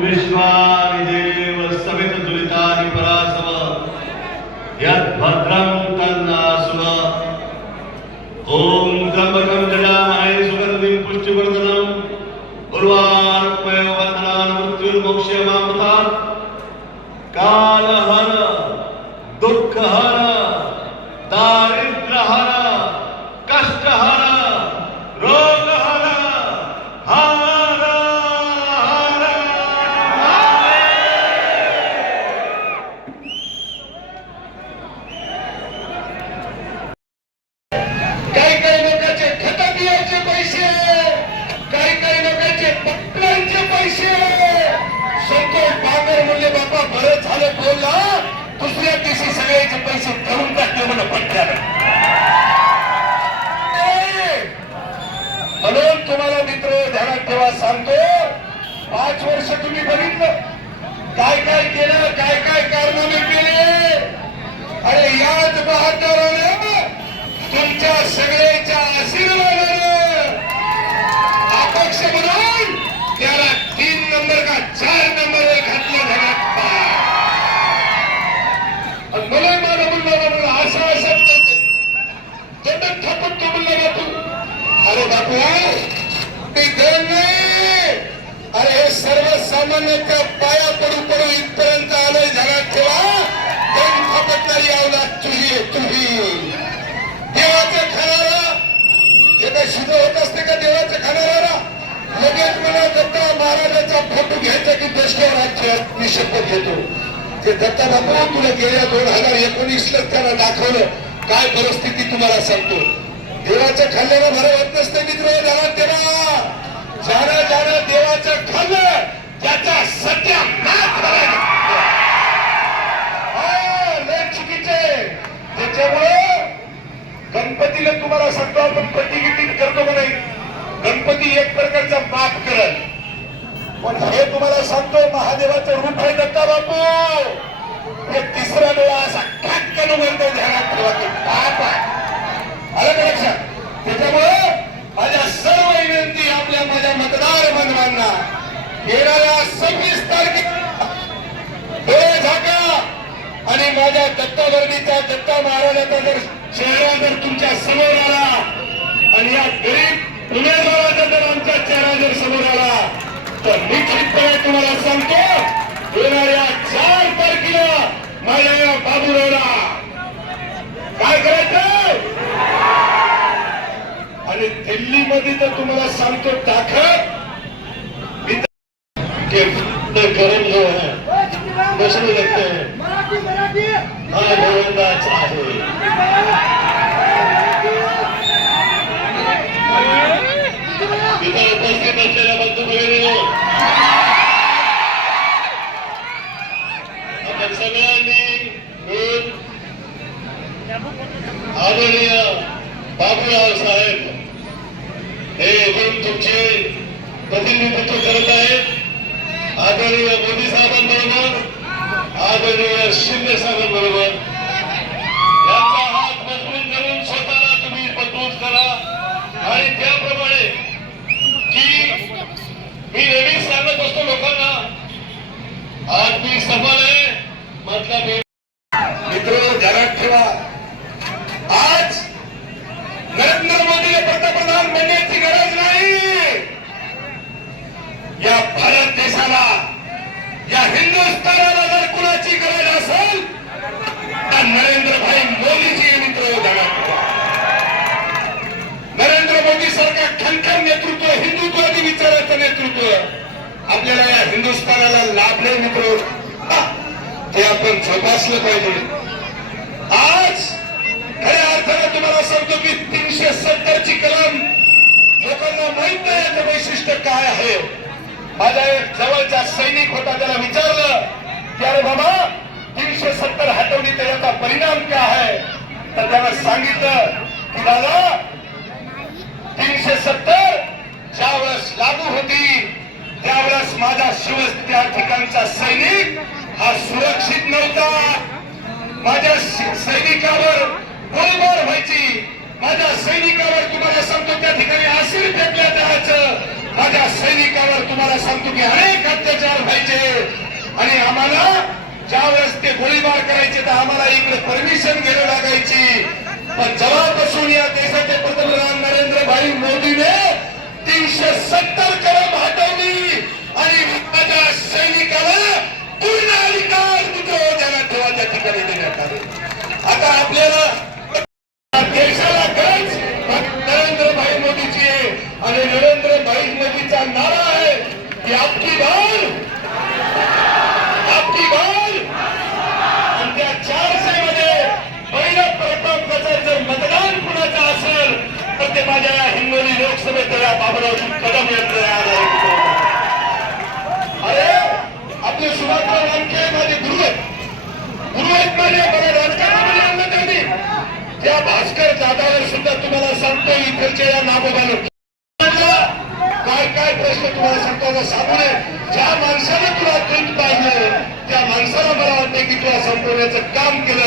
विश्वादिदेव समित दुरितानि परासव। यद्भद्रं तन्नासुव। ॐ त्र्यम्बकं जजामहे सुगन्धिं पुष्टिवर्धनम् उर्वारुकमेव वन्दनान् मृत्युर्मोक्ष्यमामृतात्। कालहर दुःखहर बोलला दुसऱ्या दिवशी सगळ्याचे पैसे करून टाकले म्हणून पटल्यानं म्हणून तुम्हाला मित्र ध्यानात ठेवा सांगतो पाच वर्ष तुम्ही बघितलं. काय काय केलं काय काय कारनामे केले. अरे याच बहादराने तुमच्या सगळ्याच्या आशीर्वाद अपक्ष म्हणून त्याला तीन नंबर का चार नंबर घातलं घरात आणि मला माझा मुलगा म्हणला असं असं तोंडात थापट तो म्हणला बापू अरे बापू ते धन नाही अरे हे सर्वसामान्याच्या पाया पडू पडू इथपर्यंत आलोय घरात ठेवा. दोन थापटणारी अवलाद तुझी आहे, तुझी. देवाच्या खाणारा. हे काय शुद्ध होत असते का देवाच्या खाणाऱ्याला लगेच मला दत्ता महाराजाचा फोटो घ्यायचा की देशवर राज्य मी शपथ घेतो. ते दत्ता बापू तुला गेल्या दोन हजार एकोणीसला त्याला दाखवलं. काय परिस्थिती तुम्हाला सांगतो. देवाच्या खाल्ल्याला बरं होत नसते मित्र झाला त्याला ज्यानं ज्यानं देवाच्या खाल्लं. त्याचा सध्या नाश करायला हो, त्याच्यामुळे गणपतीला तुम्हाला सांगतो आपण पटी गिटीत करतो का नाही गणपती एक प्रकारचा माफ करल पण हे तुम्हाला सांगतो महादेवाचं रूप आहे दत्ता बापू? हे तिसरा डोळा असा खटकन उघडतो ध्यानात ठेवा की पाप आहे आलं का लक्षात त्याच्यामुळे माझ्या सर्व विनंती आपल्या माझ्या मतदार बांधवांना येणाऱ्या सव्वीस तारखेला डोळे झाका आणि माझ्या दत्तावर्णीचा दत्ता महाराजाचा जर चेहरा जर तुमच्यासमोर आला आणि या गरीब उमेदवाराचा जर आमचा चेहरा जर समोर आला तर निश्चितपणे तुम्हाला सांगतो येणाऱ्या चार तारखेला माझ्या या बाबूरावला काय करायचं? आणि दिल्लीमध्ये तर तुम्हाला सांगतो दाखल. गरम हो. जो है. बसने लगते हैं हा गोविंदाच आहे. इथं उपस्थित असलेल्या बंधू भगिनी आपण सगळ्यांनी मिळून आदरणीय बाबूराव साहेब हे इथून तुमचे प्रतिनिधित्व करत आहेत. आदरणीय मोदी साहेबांबरोबर आदरणीय शिंदे साहेबांबरोबर यांचा हात मजबूत करून स्वतःला तुम्ही मजबूत करा. आणि त्याप्रमाणे की मी नेहमी सांगत असतो लोकांना आज मी सफल आहे म्हटलं मी मित्र ध्यानात ठेवा आज नरेंद्र मोदीला पंतप्रधान बनण्याची गरज नाही या भारत देशाला या हिंदुस्थानाला जर कुणाची गरज असेल तर नरेंद्रभाई मोदीची मित्र ध्यानात ठेवा नरेंद्र मोदी सरकार खनखन नेतृत्व हिंदुत्वादी विचाराचं नेतृत्व आपल्याला या हिंदुस्थानाला लाभले मित्र. ते आपण जोपासलं पाहिजे. आज खऱ्या अर्थाने तुम्हाला सांगतो की तीनशे सत्तरची कलम लोकांना माहीत नाही याचं वैशिष्ट्य काय आहे. माझा एक जवळचा सैनिक होता त्याला विचारलं की अरे बाबा तीनशे सत्तर हटवली तर याचा परिणाम काय आहे? तर त्याला सांगितलं की दादा तीनशे सत्तर ज्या वेळेस लागू होती त्यावेळेस माझा शिव त्या ठिकाणचा सैनिक हा सुरक्षित नव्हता. माझ्या सैनिकावर गोळीबार व्हायची. माझ्या सैनिकावर तुम्हाला सांगतो त्या ठिकाणी आसिड फेकल्या जायचं. माझ्या सैनिकावर तुम्हाला सांगतो की अनेक अत्याचार व्हायचे. आणि आम्हाला ज्या वेळेस ते गोळीबार करायचे तर आम्हाला इकडे परमिशन घ्यावी लागायची. पण जेव्हापासून या देशाचे पंतप्रधान नरेंद्र भाई मोदीने आता आपल्याला देशाला गरज नरेंद्र भाई मोदीची आहे आणि नरेंद्र भाई मोदीचा नारा आहे की आपकी बार आपकी बार. आणि त्या चारशे मध्ये पहिलं प्रथम त्याचं जर मतदान कुणाचं असेल तर ते माझ्या हिंगोली लोकसभेत या बाबरावजी कदम यांचं आलं अरे आपले सुभाषराव वानखे माझे गुरु आहेत गुरु आहेत माझे मला राजकारणामध्ये आणलं त्यांनी त्या भास्कर जाधवर सुद्धा तुम्हाला सांगतो इकडच्या या नामोबानं काय काय प्रश्न तुम्हाला सांगतो आता सांगू नये. ज्या माणसाने तुला दूध पाहिजे त्या माणसाला मला वाटते की तुला संपवण्याचं काम केलं